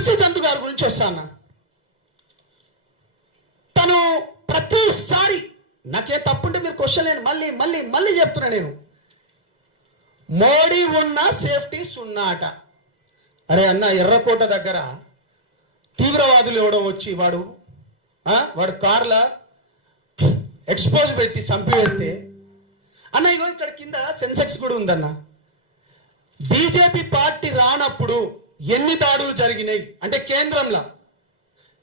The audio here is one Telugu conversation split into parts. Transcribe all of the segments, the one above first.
తులసి చంద్ గారి గురించి వస్తాను. తను ప్రతిసారి నాకే తప్పుంటే మీరు క్వశ్చన్ లేని మళ్ళీ మళ్ళీ మళ్ళీ చెప్తున్నా, నేను మోడీ ఉన్న సేఫ్టీ సున్నా అట. అరే అన్న, ఎర్రకోట దగ్గర తీవ్రవాదులు ఎవడో వచ్చి వాడు కార్ల ఎక్స్పోజ్ పెట్టి చంపివేస్తే అన్న, ఇగో ఇక్కడ కింద సెన్సెక్స్ కూడా ఉందన్న. బీజేపీ పార్టీ రానప్పుడు ఎన్ని దాడులు జరిగినాయి అంటే, కేంద్రంలో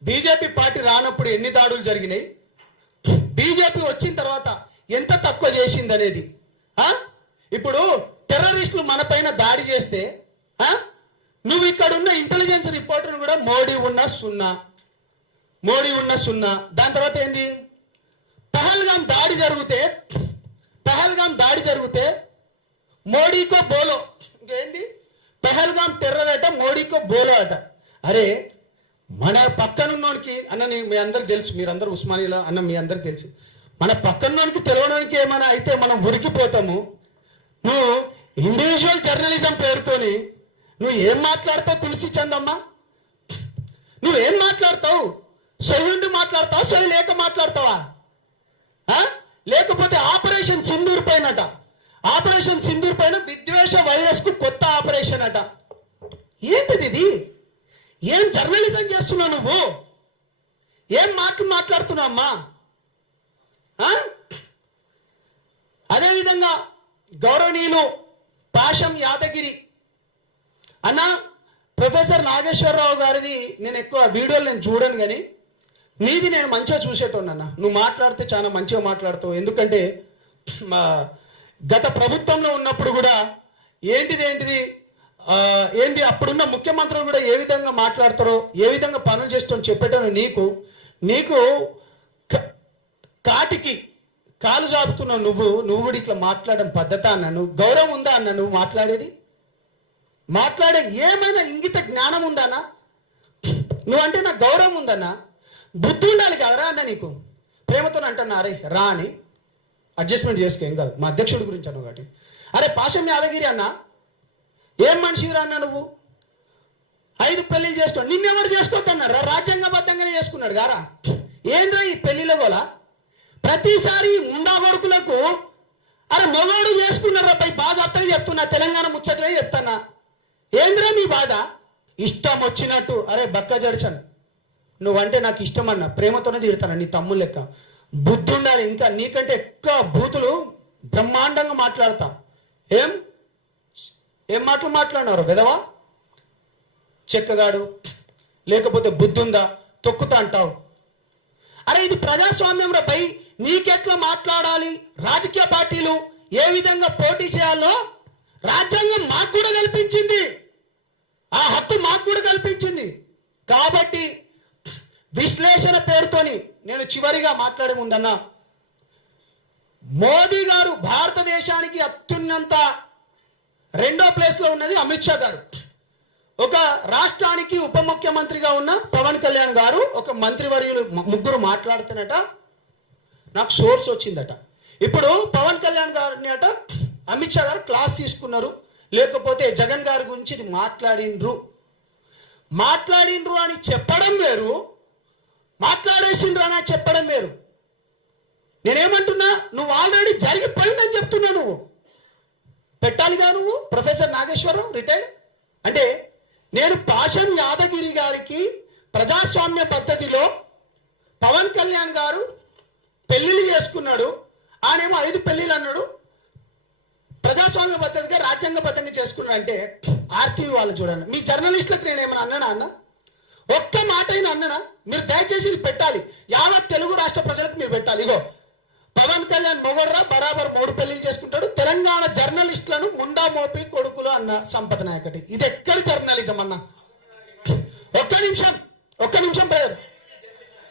బీజేపీ పార్టీ రానప్పుడు ఎన్ని దాడులు జరిగినాయి, బీజేపీ వచ్చిన తర్వాత ఎంత తక్కువ చేసింది అనేది. ఇప్పుడు టెర్రరిస్టులు మన పైన దాడి చేస్తే నువ్వు ఇక్కడ ఉన్న ఇంటెలిజెన్స్ రిపోర్టర్ కూడా మోడీ ఉన్న సున్నా, మోడీ ఉన్న సున్నా. దాని తర్వాత ఏంది, పహల్గాం దాడి జరిగితే మోడీకో బోలో, ఇంకేంది పహల్గాం టెర్రర్ అట, మోడీకో బోలో అట. అరే మన పక్కనున్నోనికి అన్న, మీ అందరికి తెలుసు, మీరందరూ ఉస్మానియాలో అన్న, మీ అందరికి తెలుసు, మన పక్కనున్నోనికి తెలియడానికి ఏమైనా అయితే మనం ఉరికిపోతాము. నువ్వు ఇండివిజువల్ జర్నలిజం పేరుతోని నువ్వు ఏం మాట్లాడతావు తులసి చందమ్మ? నువ్వేం మాట్లాడతావు? సొయ్యుండి మాట్లాడతావా, సొయ్యి లేక మాట్లాడతావా? లేకపోతే ఆపరేషన్ సింధూర్ పైనట, ఆపరేషన్ సింధూర్ పైన విద్వేష వైరస్ కు కొత్త ఆపరేషన్ అట. ఏంటిది ఇది? ఏం జర్నలిజం చేస్తున్నావు నువ్వు? ఏం మాట్లాడుతున్నావు అమ్మా? అదేవిధంగా గౌరవనీయులు పాషం యాదగిరి అన్న, ప్రొఫెసర్ నాగేశ్వరరావు గారిది నేను ఎక్కువ వీడియోలు నేను చూడను, కానీ నీది నేను మంచిగా చూసేటోనన్న. నువ్వు మాట్లాడితే చాలా మంచిగా మాట్లాడతావు. ఎందుకంటే గత ప్రభుత్వంలో ఉన్నప్పుడు కూడా ఏంది అప్పుడున్న ముఖ్యమంత్రులు కూడా ఏ విధంగా మాట్లాడతారో, ఏ విధంగా పనులు చేస్తారో చెప్పేటను. నీకు కాటికి కాలు జాపుతున్నావు నువ్వు కూడా ఇట్లా మాట్లాడడం పద్ధతి అన్న? నువ్వు గౌరవం ఉందా అన్న? నువ్వు మాట్లాడే ఏమైనా ఇంగిత జ్ఞానం ఉందన్నా? నువ్వంటే నాకు గౌరవం ఉందన్నా, బుద్ధి ఉండాలి కదరా అన్న నీకు. ప్రేమతో అంటున్నా, అరే రా అని అడ్జస్ట్మెంట్ చేసుకో, ఏం కాదు, మా అధ్యక్షుడి గురించి అన్న ఒకటి. అరే పాషం యాదగిరి అన్న, ఏం మనిషిరా అన్న నువ్వు? 5 పెళ్లిళ్ళు చేసుకోండి, నిన్నెవడు చేసుకోవద్దన్నారా? రాజ్యాంగబద్ధంగానే చేసుకున్నాడు గారా. ఏంద్రా ఈ పెళ్లిలో గోలా? ప్రతిసారి ముండా కొడుకులకు అరే మొగోడు చేసుకున్నారా పై బాగా అత్తగా చెప్తున్నా, తెలంగాణ ముచ్చట్లే చెప్తానా. ఏంద్రా మీ బాధ? ఇష్టం వచ్చినట్టు అరే బక్క జడిచాను, నువ్వంటే నాకు ఇష్టం అన్న, ప్రేమతోనే తిడతాను, నీ తమ్ముడు లెక్క. బుద్ధి ఉండాలి, ఇంకా నీకంటే ఎక్కువ బూతులు బ్రహ్మాండంగా మాట్లాడతా. ఏం మాటలు మాట్లాడినారు వెదవా చెక్కగాడు? లేకపోతే బుద్ధి ఉందా? తొక్కుతా అంటావు. అరే ఇది ప్రజాస్వామ్యం రా పై, నీకెట్లా మాట్లాడాలి, రాజకీయ పార్టీలు ఏ విధంగా పోటీ చేయాలో రాజ్యాంగం మాకు కూడా కల్పించింది, ఆ హక్కు మాకు కూడా కల్పించింది. కాబట్టి విశ్లేషణ పేరుతోని నేను చివరిగా మాట్లాడే ముందన్నా, మోదీ గారు భారతదేశానికి అత్యున్నత 2వ ప్లేస్లో ఉన్నది అమిత్ షా గారు. ఒక రాష్ట్రానికి ఉప ముఖ్యమంత్రిగా ఉన్న పవన్ కళ్యాణ్ గారు, ఒక మంత్రివర్యులు ముగ్గురు మాట్లాడుతున్నట నాకు సోర్స్ వచ్చిందట. ఇప్పుడు పవన్ కళ్యాణ్ గారిని అట అమిత్ షా గారు క్లాస్ తీసుకున్నారు, లేకపోతే జగన్ గారి గురించి ఇది మాట్లాడిండ్రు అని చెప్పడం వేరు, మాట్లాడేసిండ్రు అని చెప్పడం వేరు. నేనేమంటున్నా, నువ్వు ఆల్రెడీ జరిగిపోయిందని చెప్తున్నా. నువ్వు పెట్టాలిగా, నువ్వు ప్రొఫెసర్ నాగేశ్వరరావు రిటైర్డ్ అంటే. నేను పాషం యాదగిరి గారికి ప్రజాస్వామ్య పద్ధతిలో పవన్ కళ్యాణ్ గారు పెళ్లిళ్ళు చేసుకున్నాడు, ఆయనేమో 5 పెళ్లిళ్ళు అన్నాడు, ప్రజాస్వామ్య పద్ధతిగా రాజ్యాంగబద్ధంగా చేసుకున్నాడు అంటే ఆర్టీవీ వాళ్ళు చూడండి. మీ జర్నలిస్టులకు నేనేమైనా అన్నానా అన్న? ఒక్క మాట అయినా అన్నానా? మీరు దయచేసి ఇది పెట్టాలి, యావత్ తెలుగు రాష్ట్ర ప్రజలకు మీరు పెట్టాలి. ఇగో పవన్ కళ్యాణ్ మొగర్రా బరాబర్ 3 పెళ్లిళ్ళు చేసుకుంటాడు, తెలంగాణ జర్నలిస్టులను ముండా మోపి కొడుకులు అన్న సంపద నాయకటి. ఇది ఎక్కడి జర్నలిజం అన్న? ఒక్క నిమిషం బ్రదర్.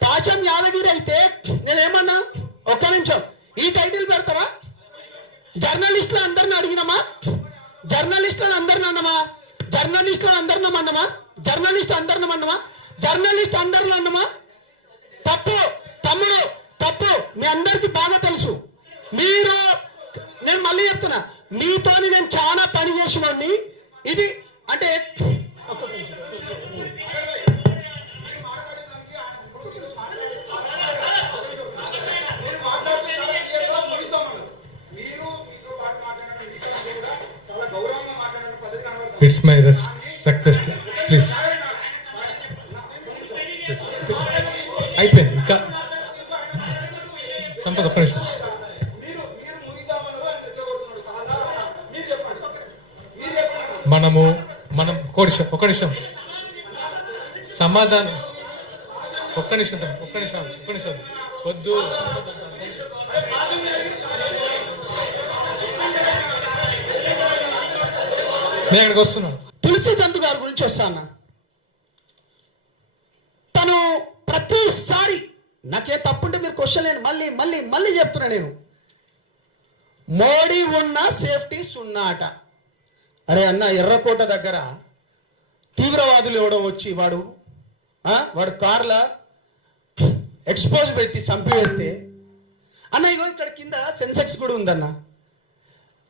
పాషం యాదగిరి అయితే నేనేమన్నా, ఒక్క నిమిషం, ఈ టైటిల్ పెడతావా? జర్నలిస్టులు అందరిని అడిగినామా? జర్నలిస్టులను అందరిని అన్నమా? జర్నలిస్ట్ అందరిని అన్నమా? తప్పు తమ్ముడు, తప్పు. మీ అందరికి బాగా తెలుసు. నేను మళ్ళీ చెప్తున్నా, మీతోని నేను చాలా పని చేసినోడిని. ఇది అంటే ఇట్స్ మై రిక్వెస్ట్ ప్లీజ్. అయిపోయింది ఇంకా సంపద ఒక్క నిమిషం. మనం ఒక్క నిమిషం సమాధానం ఒక్క నిమిషం వద్దు. నేను అక్కడికి వస్తున్నాను. తులసి చంద్ గారి గురించి వస్తాను. తను ప్రతిసారి నాకే తప్పుంటే మీరు క్వశ్చన్ నేను మళ్ళీ చెప్తున్నా. నేను మోడీ ఉన్న సేఫ్టీ సున్నా అట. అరే అన్న, ఎర్రకోట దగ్గర తీవ్రవాదులు ఎవడో వచ్చి వాడు కార్ల ఎక్స్పోజ్ పెట్టి చంపివేస్తే అన్న ఇగో ఇక్కడ కింద సెన్సెక్స్ కూడా ఉందన్న.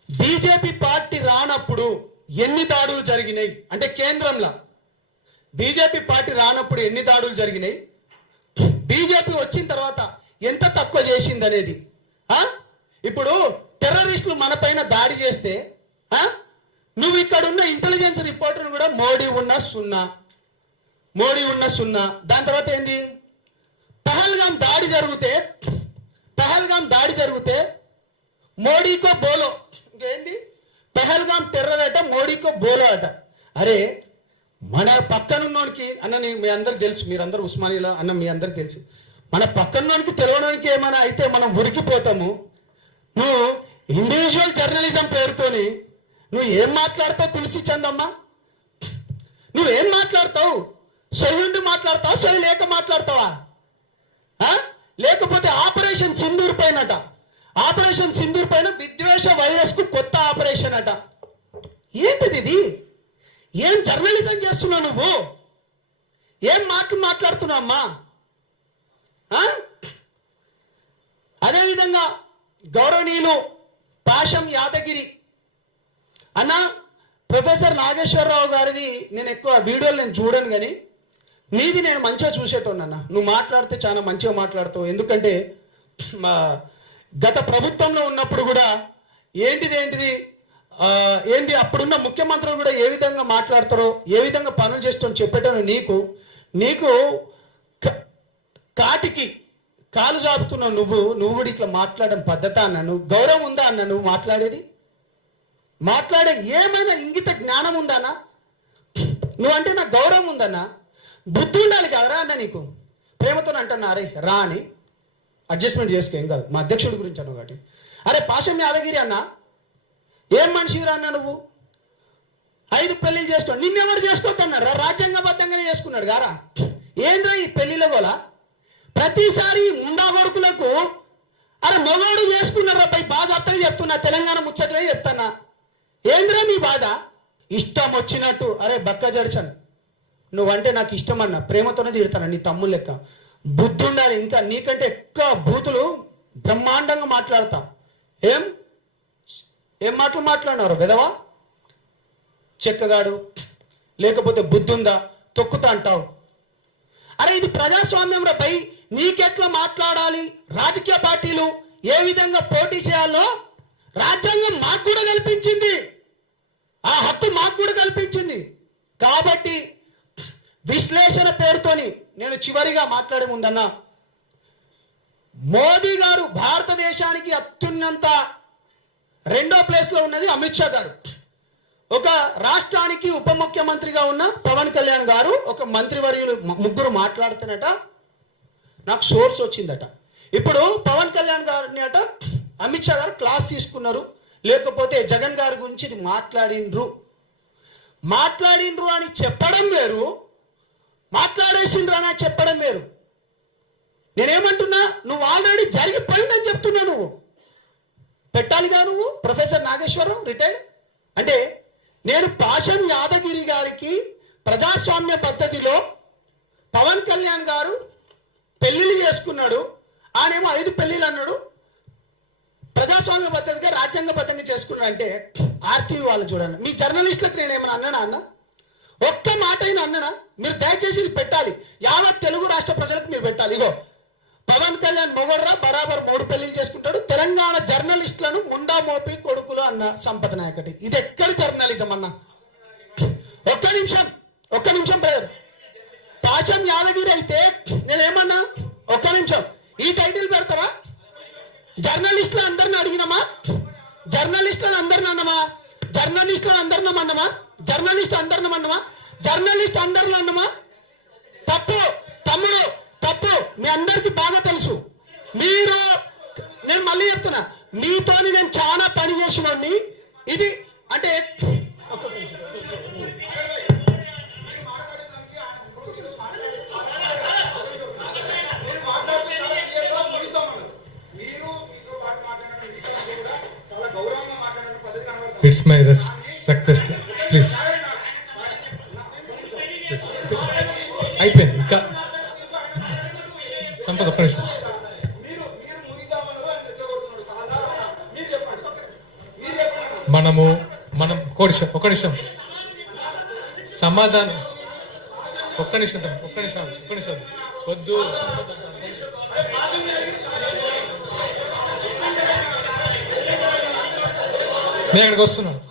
బీజేపీ పార్టీ రానప్పుడు ఎన్ని దాడులు జరిగినాయి అంటే కేంద్రంలో బీజేపీ పార్టీ రానప్పుడు ఎన్ని దాడులు జరిగినాయి, బీజేపీ వచ్చిన తర్వాత ఎంత తక్కువ చేసింది అనేది. ఇప్పుడు టెర్రరిస్టులు మన పైన దాడి చేస్తే నువ్వు ఇక్కడ ఉన్న ఇంటెలిజెన్స్ రిపోర్టర్ కూడా మోడీ ఉన్న సున్నా. దాని తర్వాత ఏంది, పహల్గాం దాడి జరిగితే మోడీకో బోలో, ఇంకేంది పహల్గాం టెర్రర్ అట, మోడీకో బోలో అట. అరే మన పక్కనున్నోనికి అన్న, మీ అందరికి తెలుసు, మీరందరూ ఉస్మానియాలో అన్న మీ అందరికి తెలుసు, మన పక్కనున్నోనికి తెలియడానికి ఏమైనా అయితే మనం ఉరికిపోతాము. నువ్వు ఇండివిజువల్ జర్నలిజం పేరుతోని నువ్వు ఏం మాట్లాడతావు తులసి చందమ్మ? నువ్వేం మాట్లాడతావు? సొయ్యుండి మాట్లాడతావా, సొయ్యి లేక మాట్లాడతావా? లేకపోతే ఆపరేషన్ సింధూర్ పైన విద్వేష వైరస్ కు కొత్త ఆపరేషన్ అట. ఏంటిది ఇది? ఏం జర్నలిజం చేస్తున్నావు నువ్వు? ఏం మాట్లాడుతున్నావు అమ్మా? అదేవిధంగా గౌరవనీయులు పాషం యాదగిరి అన్న, ప్రొఫెసర్ నాగేశ్వరరావు గారిది నేను ఎక్కువ వీడియోలు చూడను, కానీ నీది నేను మంచిగా చూసేటోనన్న. నువ్వు మాట్లాడితే చాలా మంచిగా మాట్లాడతావు. ఎందుకంటే గత ప్రభుత్వంలో ఉన్నప్పుడు కూడా ఏంది అప్పుడున్న ముఖ్యమంత్రులు కూడా ఏ విధంగా మాట్లాడతారో, ఏ విధంగా పనులు చేస్తారో చెప్పేటోను. నీకు కాటికి కాలు చాపుతున్నావు నువ్వు కూడా ఇట్లా మాట్లాడడం పద్ధత అన్న? నువ్వు గౌరవం ఉందా అన్న? నువ్వు మాట్లాడే ఏమైనా ఇంగిత జ్ఞానం ఉందన్నా? నువ్వంటే నాకు గౌరవం ఉందన్నా, బుద్ధి ఉండాలి కదరా అన్న. నీకు ప్రేమతో అంటున్నా, అరే రా అని అడ్జస్ట్మెంట్ చేసుకో, ఏం కాదు. మా అధ్యక్షుడి గురించి అన్న ఒకటి. అరే పాషం యాదగిరి అన్న, ఏం మనిషిరా అన్న నువ్వు? 5 పెళ్లిళ్ళు చేసుకో. నిన్నెవరు చేసుకోవద్దన్నారా? రాజ్యాంగబద్ధంగానే చేసుకున్నాడు గారా. ఏంద్రా ఈ పెళ్లిళ్ళ గోలా? ప్రతిసారి ముండా కొడుకులకు అరే మగవాడు చేసుకున్నారా పై బాగా అత్తగా చెప్తున్నా, తెలంగాణ ముచ్చట్లే చెప్తానా. ఏంద్రా మీ బాధ? ఇష్టం వచ్చినట్టు అరే బక్క జడిచను, నువ్వంటే నాకు ఇష్టం అన్న, ప్రేమతోనే తిడతాను, నీ తమ్ముడు లెక్క. బుద్ధి ఉండాలి. ఇంకా నీకంటే ఎక్కువ బూతులు బ్రహ్మాండంగా మాట్లాడతాం. ఏం మాటలు మాట్లాడినారు వెదవా, చెక్కగాడు, లేకపోతే బుద్ధి ఉందా, తొక్కుతా అంటావు. అరే ఇది ప్రజాస్వామ్యం రా భయ్. నీకెట్లా మాట్లాడాలి, రాజకీయ పార్టీలు ఏ విధంగా పోటీ చేయాలో రాజ్యాంగం మాకు కూడా కల్పించింది, ఆ హక్కు మాకు కూడా కల్పించింది. కాబట్టి విశ్లేషణ పేరుతోని నేను చివరిగా మాట్లాడే ముందన్నా, మోదీ గారు భారతదేశానికి అత్యున్నత 2వ ప్లేస్లో ఉన్నది అమిత్ షా గారు. ఒక రాష్ట్రానికి ఉప ముఖ్యమంత్రిగా ఉన్న పవన్ కళ్యాణ్ గారు, ఒక మంత్రివర్యులు ముగ్గురు మాట్లాడుతున్నట నాకు సోర్స్ వచ్చిందట. ఇప్పుడు పవన్ కళ్యాణ్ గారిని అట అమిత్ షా గారు క్లాస్ తీసుకున్నారు, లేకపోతే జగన్ గారి గురించి ఇది మాట్లాడిండ్రు అని చెప్పడం వేరు, మాట్లాడేసిండ్రు అని చెప్పడం వేరు. నేనేమంటున్నా, నువ్వు ఆల్రెడీ జరిగిపోయిందని చెప్తున్నా. నువ్వు పెట్టాలిగా, నువ్వు ప్రొఫెసర్ నాగేశ్వరరావు రిటైర్డ్ అంటే. నేను పాషం యాదగిరి గారికి ప్రజాస్వామ్య పద్ధతిలో పవన్ కళ్యాణ్ గారు పెళ్లిళ్ళు చేసుకున్నాడు, ఆయనేమో 5 పెళ్లిళ్ళు అన్నాడు, ప్రజాస్వామ్య పద్ధతిగా రాజ్యాంగబద్ధంగా చేసుకున్నాడు అంటే ఆర్టీవీ వాళ్ళు చూడండి. మీ జర్నలిస్టులకు నేనేమైనా అన్నానా అన్న? ఒక్క మాట అయినా అన్నానా? మీరు దయచేసి ఇది పెట్టాలి, యావత్ తెలుగు రాష్ట్ర ప్రజలకు మీరు పెట్టాలి. ఇగో పవన్ కళ్యాణ్ మొగర్రా బరాబర్ 3 పెళ్లిళ్ళు చేసుకుంటాడు, తెలంగాణ జర్నలిస్టులను ముండా మోపి కొడుకులు అన్న సంపద నాయకటి. ఇది ఎక్కడి జర్నలిజం అన్న? ఒక్క నిమిషం బ్రదర్. పాశం యాదగిరి అయితే నేనేమన్నా? ఒక్క నిమిషం. ఈ టైటిల్ పెడతావా? జర్నలిస్టులు అందరిని అడిగినామా? జర్నలిస్టులను అందరిని అన్నమా? జర్నలిస్టులను అందరిని అన్నమా? జర్నలిస్ట్ అందరిని అన్నమా? తప్పు తమ్ముడు, తప్పు. మీ అందరికి బాగా తెలుసు. మీరు, నేను మళ్ళీ చెప్తున్నా, మీతోని నేను చాలా పని చేసినోడిని. ఇది అంటే ఇట్స్ మై రిక్వెస్ట్ ప్లీజ్. అయిపోయింది ఇంకా. సంపద ఒక్క నిమిషం. మనం ఒక్క నిమిషం సమాధానం. ఒక్క నిమిషం వద్దు. నేను అక్కడికి వస్తున్నాను.